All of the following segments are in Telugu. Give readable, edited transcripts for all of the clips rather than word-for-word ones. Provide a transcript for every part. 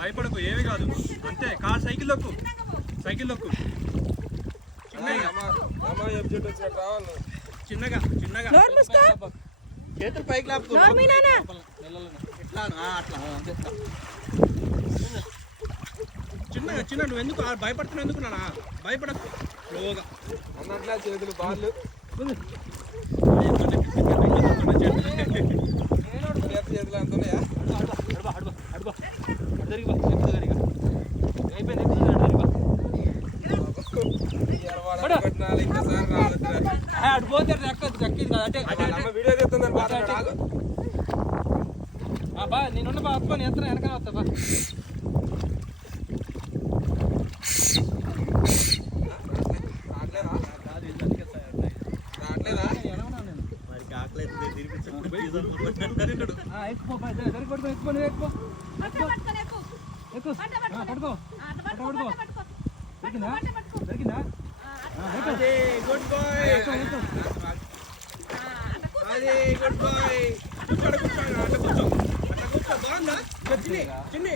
భయపడకు, ఏమి కాదు, అంతే. Car cycle lock, cycle lock. చిన్నగా చిన్నగా చేతులు పైకి లేపు. చిన్నగా చిన్న. నువ్వు ఎందుకు భయపడుతున్నావు? ఎందుకు నానా భయపడకు. స్లోగా అన్నట్లా చేతులు బాళ్ళు. చేతులు అంటున్నాయా? అడిపోతే వీడియో చెప్తుందని బా నేనున్న బా అత్తుకొని ఎంత వెనకాల వస్తా బా. గుడ్ బాయ్, అదే గుడ్ బాయ్. కూర్చోడు కూర్చోడు, అట్లా కూర్చో, అట్లా కూర్చో. బాగుందా చిన్ని? చిన్ని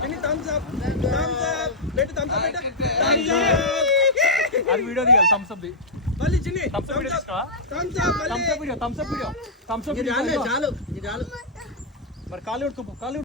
చిన్ని థమ్స్ అప్, థమ్స్ అప్ పెట్టు, థమ్స్ అప్ పెట్టు. అది వీడియో తీయాలి. థమ్స్ అప్ మళ్ళీ చిన్ని, థమ్స్ అప్ వీడియో తీస్తావా? థమ్స్ అప్ మళ్ళీ, thumbs up video, thumbs up video, thumbs up video. చాలు చాలు మరి కాలు కొట్టుకో, కాలు